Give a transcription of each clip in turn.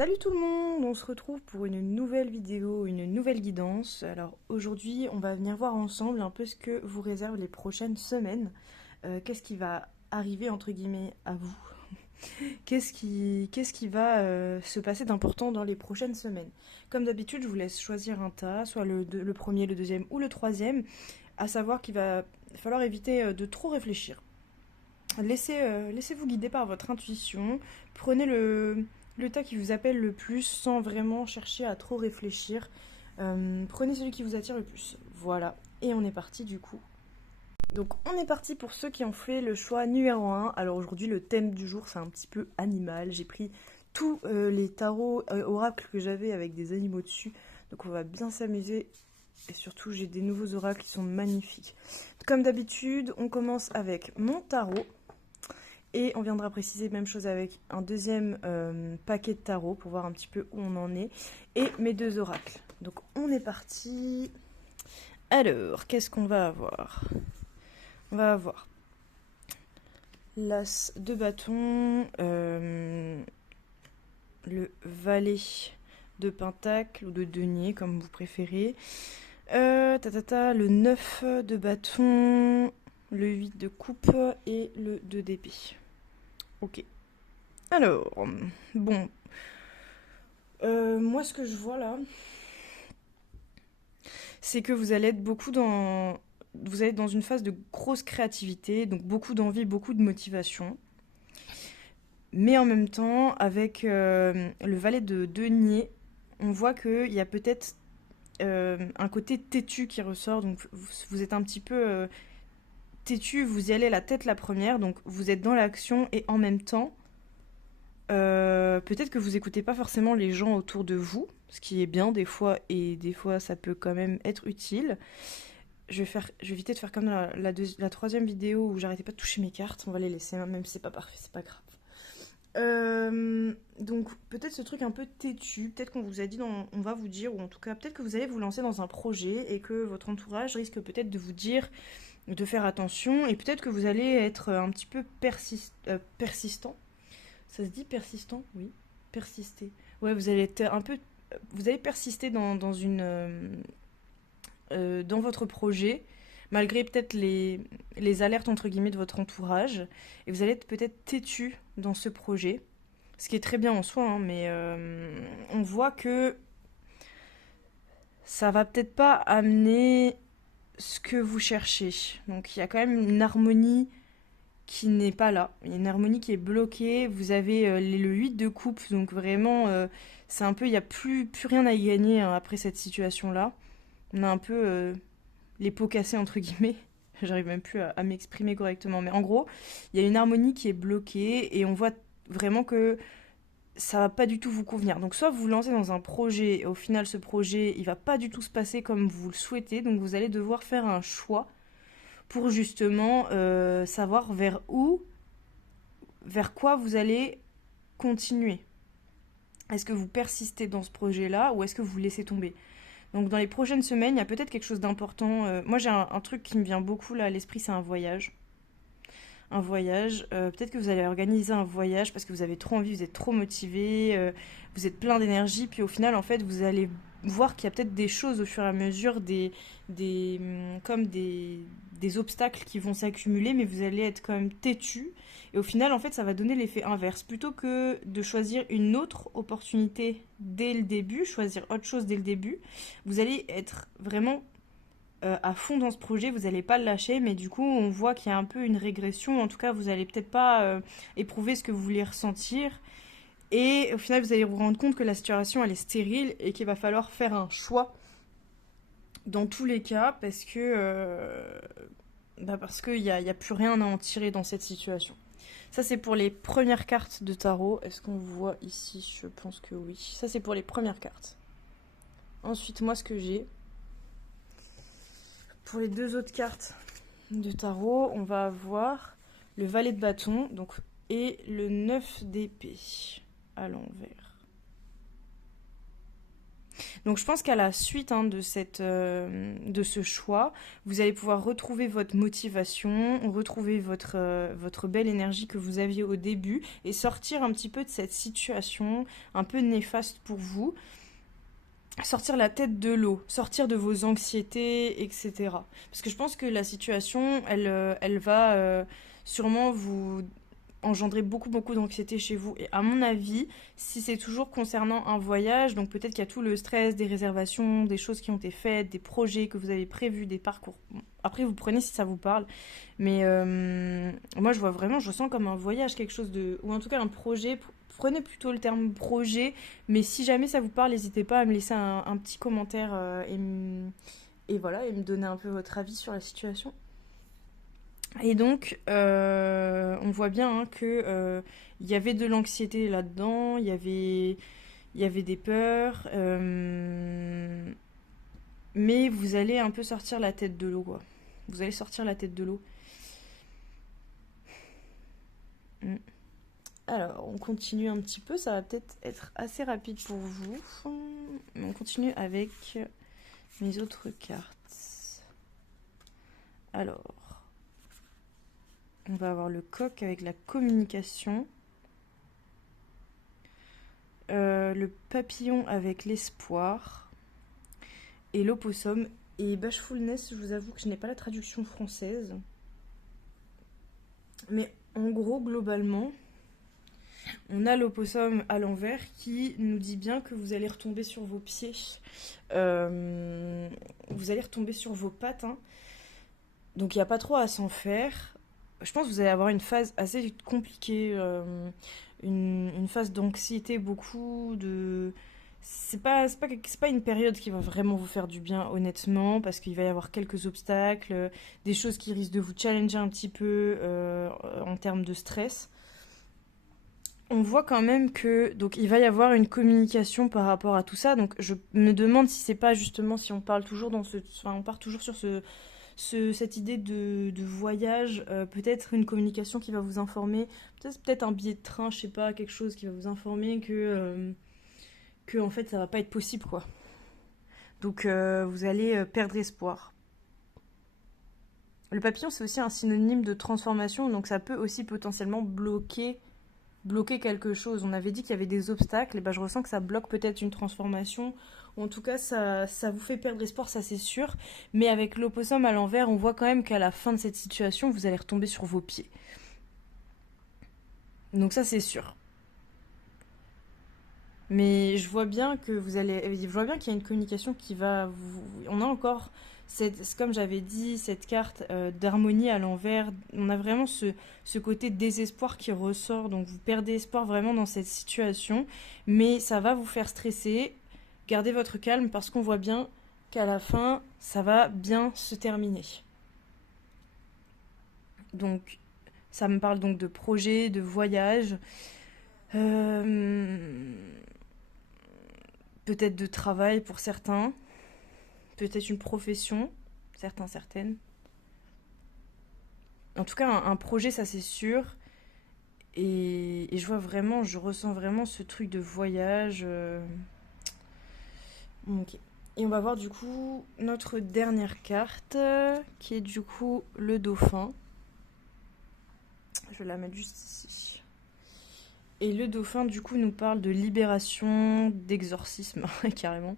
Salut tout le monde, on se retrouve pour une nouvelle vidéo, une nouvelle guidance. Alors aujourd'hui, on va venir voir ensemble un peu ce que vous réservent les prochaines semaines. Qu'est-ce qui va arriver entre guillemets à vous? Qu'est-ce qui va se passer d'important dans les prochaines semaines? Comme d'habitude, je vous laisse choisir un tas, soit le premier, le deuxième ou le troisième, à savoir qu'il va falloir éviter de trop réfléchir. Laissez-vous guider par votre intuition. Prenez le tas qui vous appelle le plus sans vraiment chercher à trop réfléchir. Prenez celui qui vous attire le plus. Voilà. Et on est parti du coup. Donc on est parti pour ceux qui ont fait le choix numéro un. Alors aujourd'hui le thème du jour c'est un petit peu animal. J'ai pris tous les tarots oracles que j'avais avec des animaux dessus. Donc on va bien s'amuser. Et surtout j'ai des nouveaux oracles qui sont magnifiques. Comme d'habitude on commence avec mon tarot. Et on viendra préciser même chose avec un deuxième paquet de tarot pour voir un petit peu où on en est. Et mes deux oracles. Donc on est parti. Alors, qu'est-ce qu'on va avoir? On va avoir l'as de bâton, le valet de pentacle ou de denier comme vous préférez. Le 9 de bâton, le 8 de coupe et le 2 d'épée. Ok. Alors, bon. Moi, ce que je vois là, c'est que vous allez être beaucoup dans... Vous allez être dans une phase de grosse créativité, donc beaucoup d'envie, beaucoup de motivation. Mais en même temps, avec le valet de denier, on voit qu'il y a peut-être un côté têtu qui ressort. Donc vous êtes un petit peu têtu, vous y allez la tête la première, donc vous êtes dans l'action et en même temps, peut-être que vous écoutez pas forcément les gens autour de vous, ce qui est bien des fois, et des fois ça peut quand même être utile. Je vais éviter de faire comme dans la troisième vidéo où j'arrêtais pas de toucher mes cartes, on va les laisser, hein, même si c'est pas parfait, c'est pas grave. Donc peut-être ce truc un peu têtu, peut-être qu'on vous a dit, on va vous dire, ou en tout cas peut-être que vous allez vous lancer dans un projet et que votre entourage risque peut-être de vous dire de faire attention et peut-être que vous allez être un petit peu persistant. Ça se dit persistant? Oui. Persister. Ouais, vous allez être un peu... Vous allez persister dans votre projet, malgré peut-être les alertes entre guillemets de votre entourage, et vous allez être peut-être têtu dans ce projet, ce qui est très bien en soi, hein, mais on voit que ça va peut-être pas amener ce que vous cherchez. Donc il y a quand même une harmonie qui n'est pas là. Il y a une harmonie qui est bloquée. Vous avez le 8 de coupe, donc vraiment, c'est un peu, il n'y a plus rien à y gagner hein, après cette situation-là. On a un peu les pots cassés, entre guillemets. J'arrive même plus à m'exprimer correctement. Mais en gros, il y a une harmonie qui est bloquée et on voit vraiment que ça va pas du tout vous convenir. Donc soit vous vous lancez dans un projet et au final ce projet, il va pas du tout se passer comme vous le souhaitez. Donc vous allez devoir faire un choix pour justement savoir vers quoi vous allez continuer. Est-ce que vous persistez dans ce projet-là ou est-ce que vous laissez tomber? Donc dans les prochaines semaines, il y a peut-être quelque chose d'important. Moi j'ai un truc qui me vient beaucoup là à l'esprit, c'est un voyage. Un voyage. Peut-être que vous allez organiser un voyage parce que vous avez trop envie, vous êtes trop motivé, vous êtes plein d'énergie, puis au final en fait vous allez voir qu'il y a peut-être des choses au fur et à mesure, comme des obstacles qui vont s'accumuler, mais vous allez être quand même têtu. Et au final, en fait, ça va donner l'effet inverse. Plutôt que de choisir une autre opportunité dès le début, choisir autre chose dès le début, vous allez être vraiment à fond dans ce projet, vous n'allez pas le lâcher, mais du coup, on voit qu'il y a un peu une régression. En tout cas, vous n'allez peut-être pas éprouver ce que vous voulez ressentir. Et au final, vous allez vous rendre compte que la situation, elle est stérile et qu'il va falloir faire un choix dans tous les cas parce qu'il n'y a plus rien à en tirer dans cette situation. Ça, c'est pour les premières cartes de tarot. Est-ce qu'on voit ici? Je pense que oui. Ça, c'est pour les premières cartes. Ensuite, moi, ce que j'ai... Pour les deux autres cartes de tarot, on va avoir le valet de bâton donc, et le 9 d'épée à l'envers. Donc je pense qu'à la suite hein, de ce choix, vous allez pouvoir retrouver votre motivation, retrouver votre belle énergie que vous aviez au début et sortir un petit peu de cette situation un peu néfaste pour vous, sortir la tête de l'eau, sortir de vos anxiétés, etc. Parce que je pense que la situation, elle va sûrement vous engendrer beaucoup d'anxiété chez vous. Et à mon avis, si c'est toujours concernant un voyage, donc peut-être qu'il y a tout le stress des réservations, des choses qui ont été faites, des projets que vous avez prévus, des parcours. Bon, après, vous prenez si ça vous parle. Mais moi, je vois vraiment, je sens comme un voyage, quelque chose de... Ou en tout cas un projet. Prenez plutôt le terme projet. Mais si jamais ça vous parle, n'hésitez pas à me laisser un petit commentaire et voilà, et me donner un peu votre avis sur la situation. Et donc, on voit bien hein, que il y avait de l'anxiété là-dedans, il y avait des peurs, mais vous allez un peu sortir la tête de l'eau, quoi. Vous allez sortir la tête de l'eau. Mm. Alors, on continue un petit peu, ça va peut-être être assez rapide pour vous. On continue avec mes autres cartes. Alors, on va avoir le coq avec la communication. Le papillon avec l'espoir. Et l'opossum. Et bashfulness, je vous avoue que je n'ai pas la traduction française. Mais en gros, globalement, on a l'opossum à l'envers qui nous dit bien que vous allez retomber sur vos pieds. Vous allez retomber sur vos pattes. Hein. Donc il n'y a pas trop à s'en faire. Je pense que vous allez avoir une phase assez compliquée. Une phase d'anxiété, beaucoup de... C'est pas une période qui va vraiment vous faire du bien, honnêtement, parce qu'il va y avoir quelques obstacles, des choses qui risquent de vous challenger un petit peu en termes de stress. On voit quand même que donc il va y avoir une communication par rapport à tout ça. Donc je me demande si c'est pas justement si on parle toujours enfin, on part toujours sur cette idée de voyage, peut-être une communication qui va vous informer, peut-être un billet de train, je sais pas, quelque chose qui va vous informer que en fait ça va pas être possible quoi. Donc vous allez perdre espoir. Le papillon c'est aussi un synonyme de transformation, donc ça peut aussi potentiellement bloquer quelque chose. On avait dit qu'il y avait des obstacles, et ben je ressens que ça bloque peut-être une transformation. Ou en tout cas, ça vous fait perdre espoir, ça c'est sûr. Mais avec l'opossum à l'envers, on voit quand même qu'à la fin de cette situation, vous allez retomber sur vos pieds. Donc ça c'est sûr. Mais je vois bien que je vois bien qu'il y a une communication qui va on a encore comme j'avais dit, cette carte d'harmonie à l'envers. On a vraiment ce côté désespoir qui ressort. Donc vous perdez espoir vraiment dans cette situation. Mais ça va vous faire stresser. Gardez votre calme parce qu'on voit bien qu'à la fin, ça va bien se terminer. Donc ça me parle donc de projet, de voyage. Euh, Peut-être de travail pour certains, peut-être une profession, certains, certaines. En tout cas, un projet, ça c'est sûr. Et je ressens vraiment ce truc de voyage. Ok. Et on va voir du coup notre dernière carte, qui est du coup le dauphin. Je vais la mettre juste ici. Et le dauphin, du coup, nous parle de libération, d'exorcisme, carrément,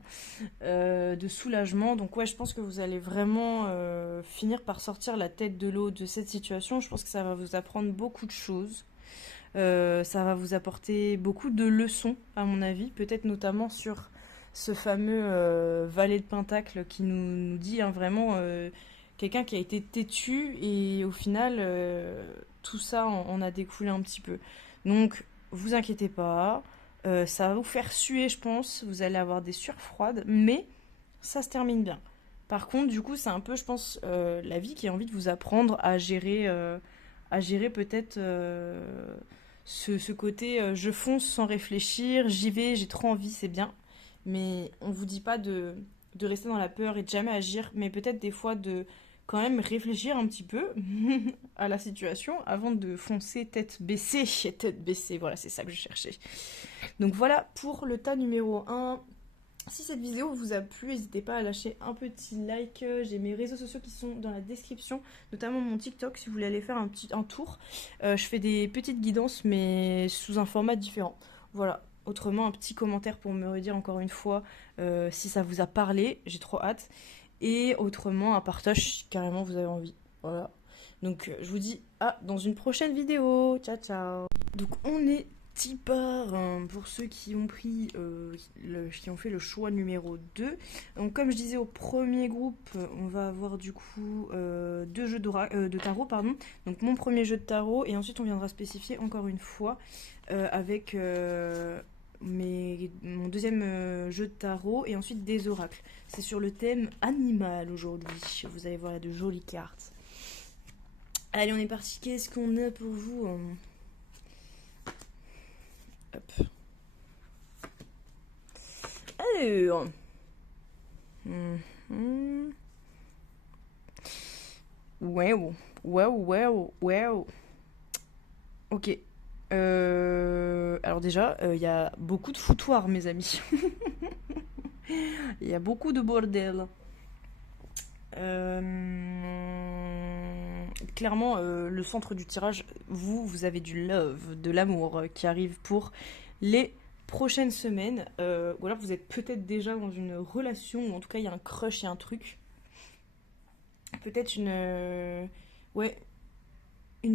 de soulagement. Donc ouais, je pense que vous allez vraiment finir par sortir la tête de l'eau de cette situation. Je pense que ça va vous apprendre beaucoup de choses. Ça va vous apporter beaucoup de leçons, à mon avis. Peut-être notamment sur ce fameux valet de Pentacle qui nous dit hein, vraiment quelqu'un qui a été têtu et au final, tout ça en a découlé un petit peu. Donc vous inquiétez pas, ça va vous faire suer, je pense. Vous allez avoir des sueurs froides, mais ça se termine bien. Par contre, du coup, c'est un peu, je pense, la vie qui a envie de vous apprendre à gérer peut-être ce côté je fonce sans réfléchir, j'y vais, j'ai trop envie, c'est bien. Mais on vous dit pas de rester dans la peur et de jamais agir, mais peut-être des fois de quand même réfléchir un petit peu à la situation avant de foncer tête baissée. Tête baissée, voilà, c'est ça que je cherchais. Donc voilà pour le tas numéro 1 Si cette vidéo vous a plu, n'hésitez pas à lâcher un petit like. J'ai mes réseaux sociaux qui sont dans la description, notamment mon TikTok si vous voulez aller faire un tour. Je fais des petites guidances mais sous un format différent. Voilà. Autrement, un petit commentaire pour me redire encore une fois si ça vous a parlé. J'ai trop hâte. Et autrement, un partage si carrément vous avez envie. Voilà. Donc je vous dis à dans une prochaine vidéo. Ciao ciao. Donc on est part pour ceux qui ont pris qui ont fait le choix numéro 2. Donc comme je disais au premier groupe, on va avoir du coup deux jeux de tarot pardon. Donc mon premier jeu de tarot et ensuite on viendra spécifier encore une fois avec mon deuxième jeu de tarot et ensuite des oracles. C'est sur le thème animal aujourd'hui. Vous allez voir, il y a de jolies cartes. Allez, on est parti. Qu'est-ce qu'on a pour vous Hop. Alors. Wow. Wow. Ok. Alors déjà, il y a beaucoup de foutoirs, mes amis. Il y a beaucoup de bordel. Clairement, le centre du tirage, vous avez du love, de l'amour qui arrive pour les prochaines semaines. Ou alors vous êtes peut-être déjà dans une relation, ou en tout cas il y a un crush, il y a un truc. Peut-être une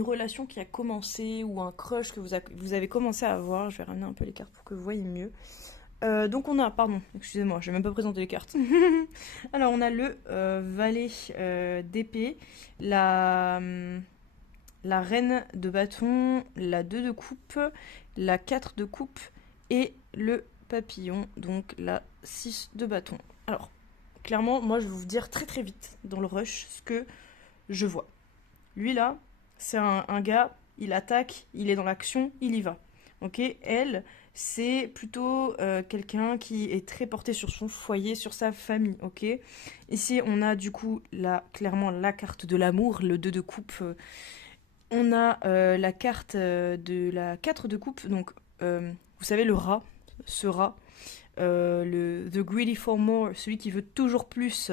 relation qui a commencé, ou un crush que vous avez commencé à avoir. Je vais ramener un peu les cartes pour que vous voyez mieux. Donc on a, pardon, excusez-moi, je vais même pas présenter les cartes. Alors on a le valet d'épée, la reine de bâton, la 2 de coupe, la 4 de coupe et le papillon, donc la 6 de bâton. Alors, clairement, moi je vais vous dire très très vite dans le rush ce que je vois. Lui là, c'est un gars, il attaque, il est dans l'action, il y va. Ok, elle, c'est plutôt quelqu'un qui est très porté sur son foyer, sur sa famille, ok. Ici, on a du coup, clairement, la carte de l'amour, le 2 de coupe. On a la carte de la 4 de coupe, donc, vous savez, le rat, ce rat, The Greedy for More, celui qui veut toujours plus,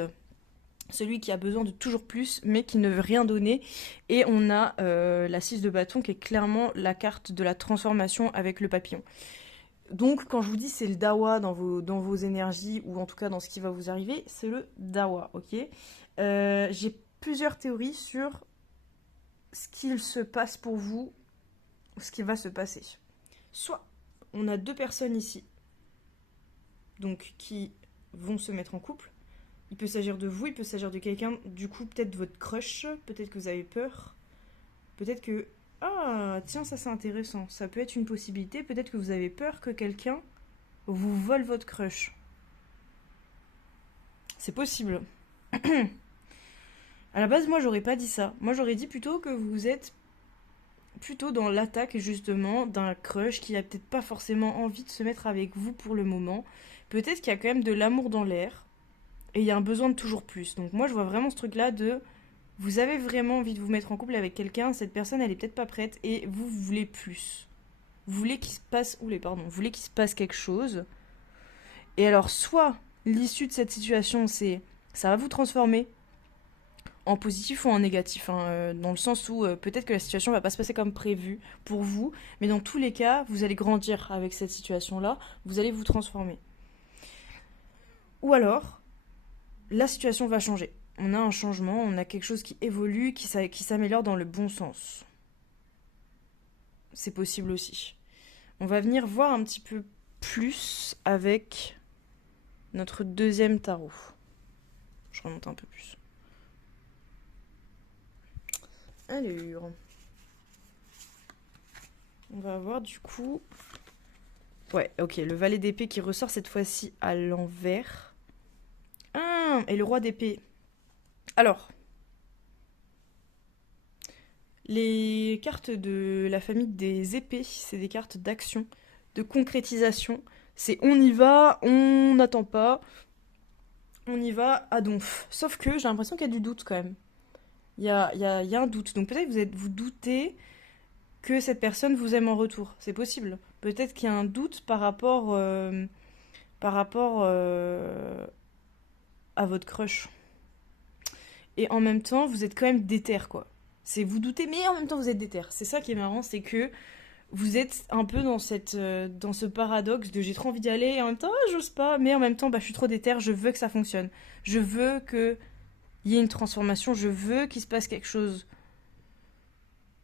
celui qui a besoin de toujours plus, mais qui ne veut rien donner. Et on a la 6 de bâton, qui est clairement la carte de la transformation avec le papillon. Donc, quand je vous dis c'est le dawa dans vos énergies, ou en tout cas dans ce qui va vous arriver, c'est le dawa, ok. J'ai plusieurs théories sur ce qu'il se passe pour vous, ou ce qui va se passer. Soit on a deux personnes ici, donc qui vont se mettre en couple. Il peut s'agir de vous, il peut s'agir de quelqu'un, du coup peut-être de votre crush, peut-être que vous avez peur, peut-être que... Ah, tiens, ça c'est intéressant, ça peut être une possibilité, peut-être que vous avez peur que quelqu'un vous vole votre crush. C'est possible. À la base, moi j'aurais pas dit ça. Moi j'aurais dit plutôt que vous êtes plutôt dans l'attaque justement d'un crush qui a peut-être pas forcément envie de se mettre avec vous pour le moment. Peut-être qu'il y a quand même de l'amour dans l'air et il y a un besoin de toujours plus. Donc moi je vois vraiment ce truc-là de vous avez vraiment envie de vous mettre en couple avec quelqu'un, cette personne elle est peut-être pas prête et vous voulez plus. Vous voulez qu'il se passe vous voulez qu'il se passe quelque chose. Et alors soit l'issue de cette situation c'est ça va vous transformer en positif ou en négatif, hein, dans le sens où peut-être que la situation va pas se passer comme prévu pour vous, mais dans tous les cas, vous allez grandir avec cette situation-là, vous allez vous transformer. Ou alors, la situation va changer. On a un changement, on a quelque chose qui évolue, qui s'améliore dans le bon sens. C'est possible aussi. On va venir voir un petit peu plus avec notre deuxième tarot. Je remonte un peu plus. Alors, on va avoir du coup... Ouais, ok, le valet d'épée qui ressort cette fois-ci à l'envers. Ah, et le roi d'épée. Alors, les cartes de la famille des épées, c'est des cartes d'action, de concrétisation. C'est on y va, on n'attend pas, on y va à donf. Sauf que j'ai l'impression qu'il y a du doute quand même. Il y a un doute. Donc peut-être que vous doutez que cette personne vous aime en retour. C'est possible. Peut-être qu'il y a un doute par rapport par rapport à votre crush. Et en même temps, vous êtes quand même déter, quoi. C'est vous doutez, mais en même temps, vous êtes déter. C'est ça qui est marrant, c'est que vous êtes un peu dans ce paradoxe de j'ai trop envie d'y aller et en même temps, ah, j'ose pas, mais en même temps, bah, je suis trop déter, je veux que ça fonctionne. Je veux qu'il y ait une transformation, je veux qu'il se passe quelque chose.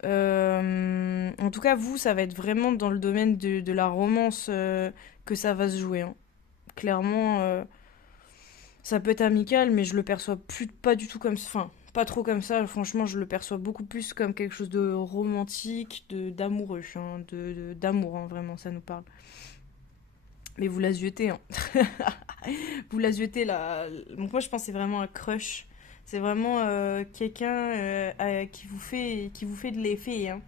En tout cas, vous, ça va être vraiment dans le domaine de la romance que ça va se jouer, hein. Clairement, ça peut être amical, mais je le perçois plus, pas du tout comme ça. Enfin, pas trop comme ça. Franchement, je le perçois beaucoup plus comme quelque chose de romantique, d'amoureux, hein, d'amour, hein, vraiment, ça nous parle. Mais vous la zioutez, hein. Vous la zioutez, là. Donc moi, je pense que c'est vraiment un crush. C'est vraiment quelqu'un qui vous fait de l'effet, hein.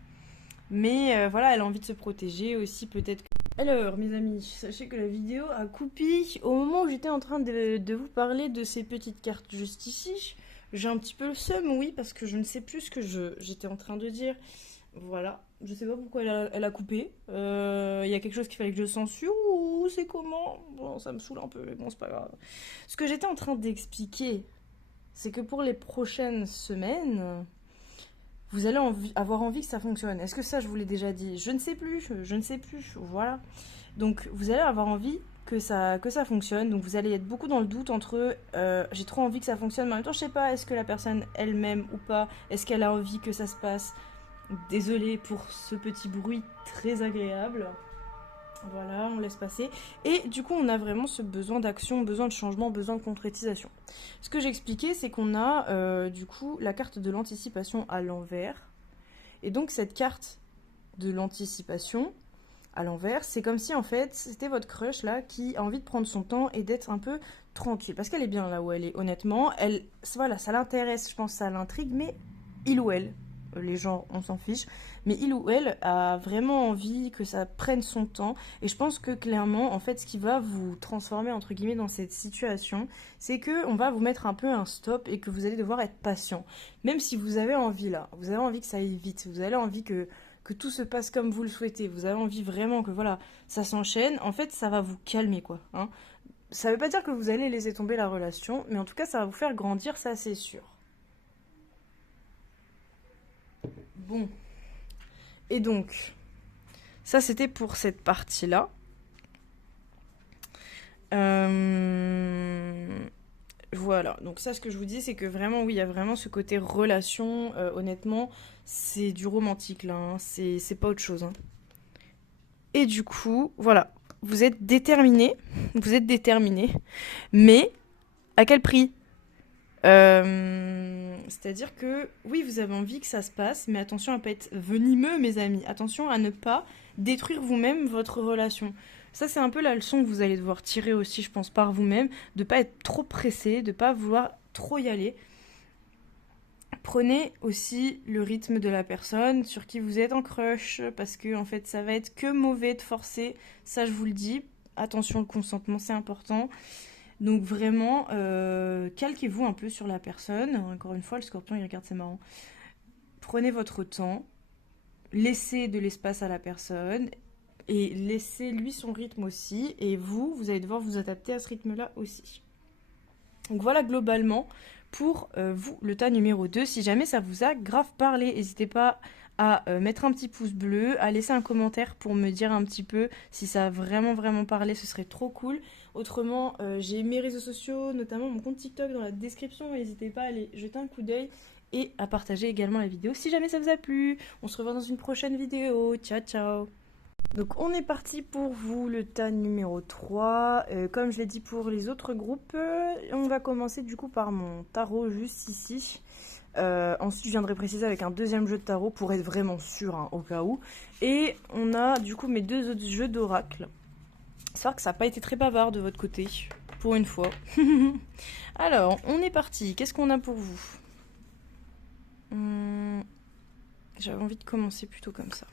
Mais voilà, elle a envie de se protéger aussi, peut-être. Alors, mes amis, sachez que la vidéo a coupé au moment où j'étais en train de vous parler de ces petites cartes juste ici. J'ai un petit peu le seum, oui, parce que je ne sais plus ce que j'étais en train de dire. Voilà, je sais pas pourquoi elle a coupé. Il y a quelque chose qu'il fallait que je censure ou c'est comment? Bon, ça me saoule un peu, mais bon, c'est pas grave. Ce que j'étais en train d'expliquer, c'est que pour les prochaines semaines, vous allez avoir envie que ça fonctionne. Est-ce que ça, je vous l'ai déjà dit? Je ne sais plus, je ne sais plus, voilà. Donc, vous allez avoir envie que ça fonctionne. Donc, vous allez être beaucoup dans le doute entre j'ai trop envie que ça fonctionne, mais en même temps, je sais pas, est-ce que la personne elle-même ou pas, est-ce qu'elle a envie que ça se passe? Désolée pour ce petit bruit très agréable. Voilà, on laisse passer. Et du coup, on a vraiment ce besoin d'action, besoin de changement, besoin de concrétisation. Ce que j'expliquais, c'est qu'on a du coup la carte de l'anticipation à l'envers. Et donc cette carte de l'anticipation à l'envers, c'est comme si en fait c'était votre crush là qui a envie de prendre son temps et d'être un peu tranquille. Parce qu'elle est bien là où elle est, honnêtement. Voilà, ça l'intéresse, je pense, ça l'intrigue, mais il ou elle, les gens, on s'en fiche, mais il ou elle a vraiment envie que ça prenne son temps. Et je pense que clairement, en fait, ce qui va vous transformer, entre guillemets, dans cette situation, c'est que on va vous mettre un peu un stop et que vous allez devoir être patient. Même si vous avez envie là, vous avez envie que ça aille vite, vous avez envie que tout se passe comme vous le souhaitez, vous avez envie vraiment que voilà, ça s'enchaîne, en fait, ça va vous calmer, quoi, hein. Ça veut pas dire que vous allez laisser tomber la relation, mais en tout cas, ça va vous faire grandir, ça c'est sûr. Bon, et donc, ça c'était pour cette partie-là. Voilà, donc ça ce que je vous dis c'est que vraiment oui il y a vraiment ce côté relation, honnêtement c'est du romantique là, hein. C'est pas autre chose, hein. Et du coup voilà, vous êtes déterminé, mais à quel prix? C'est-à-dire que oui, vous avez envie que ça se passe, mais attention à ne pas être venimeux, mes amis. Attention à ne pas détruire vous-même votre relation. Ça, c'est un peu la leçon que vous allez devoir tirer aussi, je pense, par vous-même, de ne pas être trop pressé, de ne pas vouloir trop y aller. Prenez aussi le rythme de la personne sur qui vous êtes en crush, parce que en fait, ça va être que mauvais de forcer. Ça, je vous le dis. Attention, le consentement, c'est important. Donc vraiment, calquez-vous un peu sur la personne. Encore une fois, le scorpion, il regarde, c'est marrant. Prenez votre temps, laissez de l'espace à la personne et laissez lui son rythme aussi. Et vous allez devoir vous adapter à ce rythme-là aussi. Donc voilà globalement pour vous, le tas numéro 2. Si jamais ça vous a grave parlé, n'hésitez pas à mettre un petit pouce bleu, à laisser un commentaire pour me dire un petit peu si ça a vraiment vraiment parlé, ce serait trop cool. Autrement, j'ai mes réseaux sociaux, notamment mon compte TikTok dans la description, n'hésitez pas à aller jeter un coup d'œil et à partager également la vidéo si jamais ça vous a plu. On se revoit dans une prochaine vidéo, ciao ciao. Donc on est parti pour vous, le tas numéro 3. Comme je l'ai dit pour les autres groupes, on va commencer du coup par mon tarot juste ici. Ensuite je viendrai préciser avec un deuxième jeu de tarot pour être vraiment sûr, hein, au cas où. Et on a du coup mes deux autres jeux d'oracle. C'est vrai que ça n'a pas été très bavard de votre côté, pour une fois. Alors, on est parti. Qu'est-ce qu'on a pour vous? J'avais envie de commencer plutôt comme ça.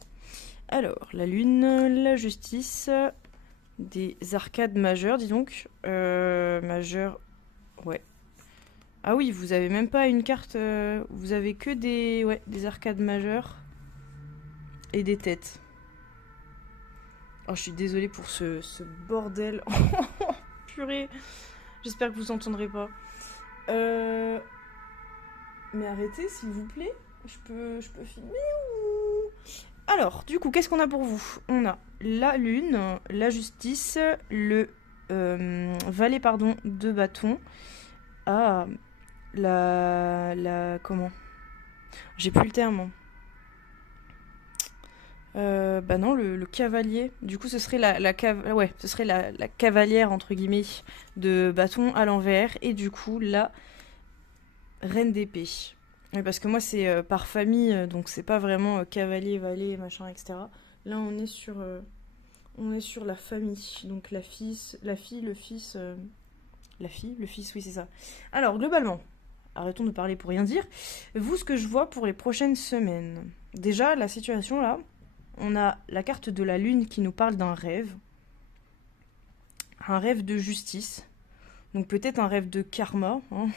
Alors, la lune, la justice, des arcades majeures, dis donc. Majeures, ouais. Ah oui, vous avez même pas une carte, vous avez que des arcades majeures et des têtes. Oh, je suis désolée pour ce bordel. Purée. J'espère que vous entendrez pas. Euh... Mais arrêtez, s'il vous plaît. Je peux filmer ou... Alors, du coup, qu'est-ce qu'on a pour vous? On a la lune, la justice, le valet, pardon, de bâton. Ah, comment? J'ai plus le terme. Bah non, le cavalier. Du coup, ce serait ouais, ce serait la cavalière, entre guillemets, de bâton à l'envers. Et du coup, la reine d'épée. Ouais, parce que moi, c'est par famille, donc c'est pas vraiment cavalier, valet, machin, etc. Là, on est sur la famille. Donc la fille, le fils... La fille, le fils, oui, c'est ça. Alors, globalement, arrêtons de parler pour rien dire. Vous, ce que je vois pour les prochaines semaines. Déjà, la situation là, on a la carte de la lune qui nous parle d'un rêve. Un rêve de justice. Donc peut-être un rêve de karma, hein.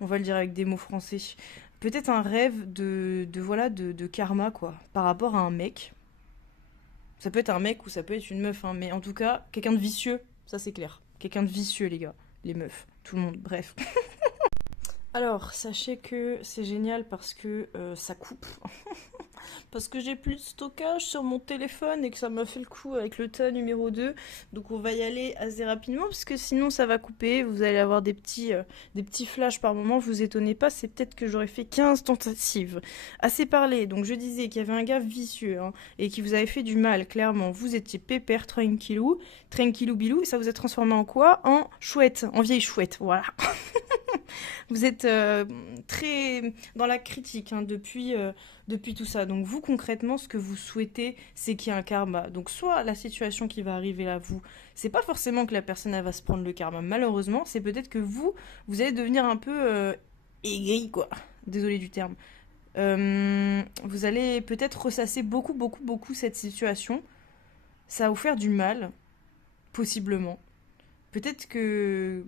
On va le dire avec des mots français. Peut-être un rêve de karma, quoi, par rapport à un mec. Ça peut être un mec ou ça peut être une meuf, hein, mais en tout cas, quelqu'un de vicieux, ça c'est clair. Quelqu'un de vicieux, les gars. Les meufs, tout le monde, bref. Alors, sachez que c'est génial parce que ça coupe. Parce que j'ai plus de stockage sur mon téléphone et que ça m'a fait le coup avec le tas numéro 2. Donc on va y aller assez rapidement parce que sinon ça va couper. Vous allez avoir des petits flashs par moment. Vous étonnez pas, c'est peut-être que j'aurais fait 15 tentatives. Assez parlé. Donc je disais qu'il y avait un gars vicieux, hein, et qui vous avait fait du mal, clairement. Vous étiez pépère, tranquillou, tranquillou bilou. Et ça vous a transformé en quoi? En chouette, en vieille chouette. Voilà. Vous êtes très dans la critique, hein, depuis tout ça. Donc vous, concrètement, ce que vous souhaitez, c'est qu'il y ait un karma. Donc soit la situation qui va arriver à vous, c'est pas forcément que la personne elle va se prendre le karma. Malheureusement, c'est peut-être que vous allez devenir un peu aigri, quoi. Désolé du terme. Vous allez peut-être ressasser beaucoup, beaucoup, beaucoup cette situation. Ça va vous faire du mal, possiblement. Peut-être que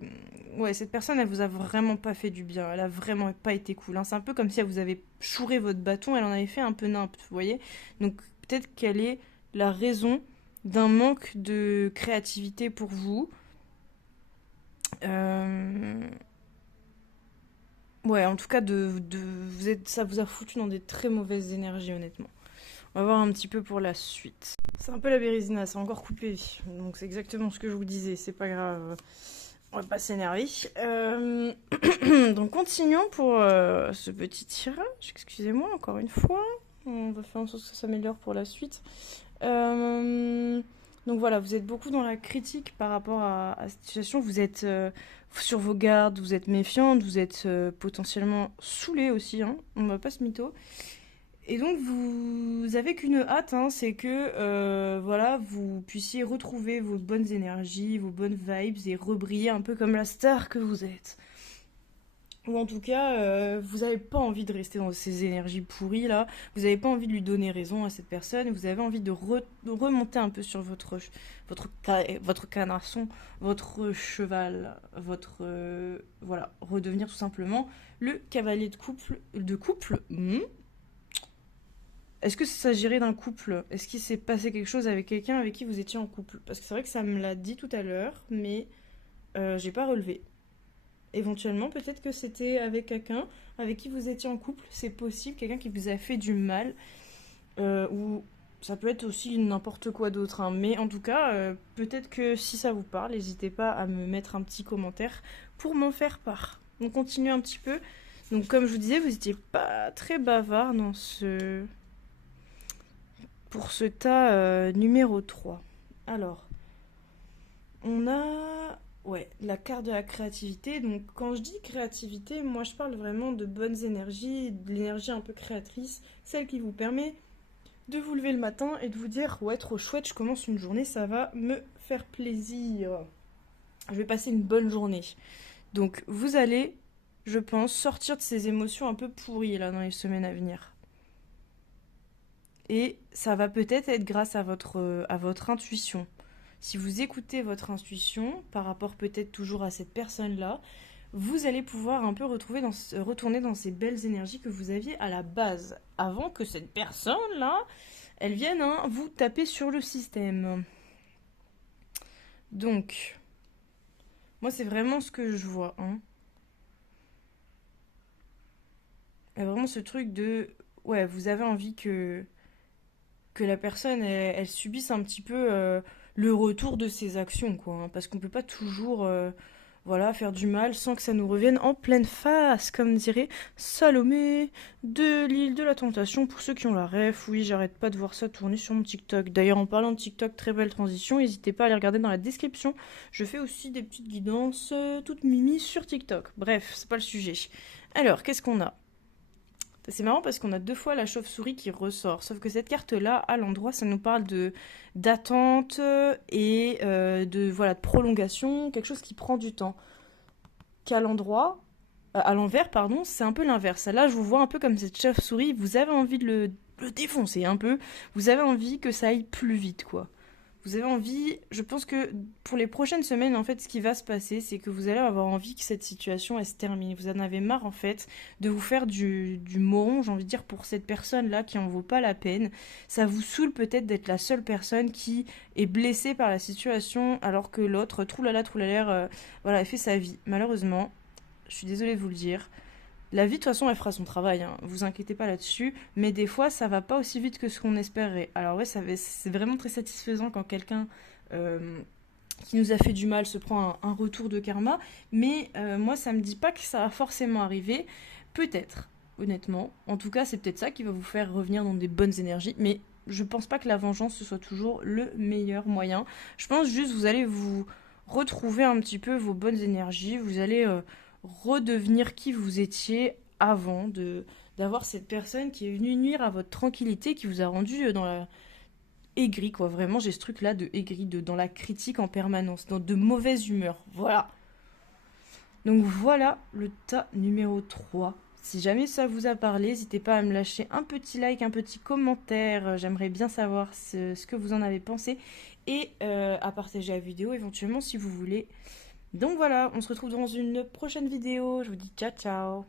ouais, cette personne, elle vous a vraiment pas fait du bien. Elle a vraiment pas été cool, hein. C'est un peu comme si elle vous avait chouré votre bâton, elle en avait fait un peu nimp, vous voyez. Donc peut-être qu'elle est la raison d'un manque de créativité pour vous. Euh, Ouais, en tout cas, ça vous a foutu dans des très mauvaises énergies, honnêtement. On va voir un petit peu pour la suite. C'est un peu la bérésina, c'est encore coupé. Donc c'est exactement ce que je vous disais, c'est pas grave. On va pas s'énerver. Donc continuons pour ce petit tirage. Excusez-moi encore une fois. On va faire en sorte que ça s'améliore pour la suite. Donc voilà, vous êtes beaucoup dans la critique par rapport à cette situation. Vous êtes sur vos gardes, vous êtes méfiante, vous êtes potentiellement saoulé aussi, hein. On va pas se mytho. Et donc vous avez qu'une hâte, hein, c'est que voilà, vous puissiez retrouver vos bonnes énergies, vos bonnes vibes et rebriller un peu comme la star que vous êtes. Ou en tout cas, vous n'avez pas envie de rester dans ces énergies pourries là, vous n'avez pas envie de lui donner raison à cette personne, vous avez envie de remonter un peu sur votre canasson, votre cheval, voilà, redevenir tout simplement le cavalier de couple. Est-ce que ça s'agirait d'un couple? Est-ce qu'il s'est passé quelque chose avec quelqu'un avec qui vous étiez en couple? Parce que c'est vrai que ça me l'a dit tout à l'heure, mais j'ai pas relevé. Éventuellement, peut-être que c'était avec quelqu'un avec qui vous étiez en couple, c'est possible, quelqu'un qui vous a fait du mal, ou ça peut être aussi n'importe quoi d'autre, hein. Mais en tout cas, peut-être que si ça vous parle, n'hésitez pas à me mettre un petit commentaire pour m'en faire part. On continue un petit peu. Donc comme je vous disais, vous n'étiez pas très bavard pour ce tas numéro 3. Alors, on a ouais, la carte de la créativité. Donc quand je dis créativité, moi je parle vraiment de bonnes énergies, de l'énergie un peu créatrice, celle qui vous permet de vous lever le matin et de vous dire ouais, trop chouette, je commence une journée, ça va me faire plaisir. Je vais passer une bonne journée. Donc vous allez, je pense, sortir de ces émotions un peu pourries là dans les semaines à venir. Et ça va peut-être être grâce à votre intuition. Si vous écoutez votre intuition par rapport peut-être toujours à cette personne-là, vous allez pouvoir un peu retourner dans ces belles énergies que vous aviez à la base, avant que cette personne-là, elle vienne, hein, vous taper sur le système. Donc, Moi, c'est vraiment ce que je vois, hein. Il y a vraiment ce truc de, ouais, vous avez envie que la personne, elle subisse un petit peu le retour de ses actions, quoi, hein, parce qu'on peut pas toujours, voilà, faire du mal sans que ça nous revienne en pleine face, comme dirait Salomé de l'île de la Tentation, pour ceux qui ont la ref. Oui, j'arrête pas de voir ça tourner sur mon TikTok. D'ailleurs, en parlant de TikTok, très belle transition, n'hésitez pas à aller regarder dans la description. Je fais aussi des petites guidances toutes mimi sur TikTok. Bref, c'est pas le sujet. Alors, qu'est-ce qu'on a? C'est marrant parce qu'on a deux fois la chauve-souris qui ressort. Sauf que cette carte-là, à l'endroit, ça nous parle de d'attente et de voilà de prolongation, quelque chose qui prend du temps. Qu'à l'endroit, à l'envers, pardon, c'est un peu l'inverse. Là, je vous vois un peu comme cette chauve-souris. Vous avez envie de le défoncer un peu. Vous avez envie que ça aille plus vite, quoi. Vous avez envie, je pense que pour les prochaines semaines, en fait, ce qui va se passer, c'est que vous allez avoir envie que cette situation, elle se termine. Vous en avez marre, en fait, de vous faire du moron, j'ai envie de dire, pour cette personne-là qui en vaut pas la peine. Ça vous saoule peut-être d'être la seule personne qui est blessée par la situation, alors que l'autre, troulala, voilà, elle fait sa vie. Malheureusement, je suis désolée de vous le dire. La vie, de toute façon, elle fera son travail, hein. Vous inquiétez pas là-dessus. Mais des fois, ça va pas aussi vite que ce qu'on espérait. Alors ouais, c'est vraiment très satisfaisant quand quelqu'un euh, qui nous a fait du mal se prend un retour de karma. Mais moi, ça me dit pas que ça va forcément arriver. Peut-être, honnêtement. En tout cas, c'est peut-être ça qui va vous faire revenir dans des bonnes énergies. Mais je pense pas que la vengeance, ce soit toujours le meilleur moyen. Je pense juste vous allez vous retrouver un petit peu vos bonnes énergies. Vous allez redevenir qui vous étiez avant de d'avoir cette personne qui est venue nuire à votre tranquillité, qui vous a rendu dans la aigri, quoi. Vraiment, j'ai ce truc-là de aigri, de dans la critique en permanence, dans de mauvaise humeur. Voilà. Donc voilà le tas numéro 3. Si jamais ça vous a parlé, n'hésitez pas à me lâcher un petit like, un petit commentaire. J'aimerais bien savoir ce que vous en avez pensé. Et à partager la vidéo éventuellement si vous voulez. Donc voilà, on se retrouve dans une prochaine vidéo. Je vous dis ciao ciao.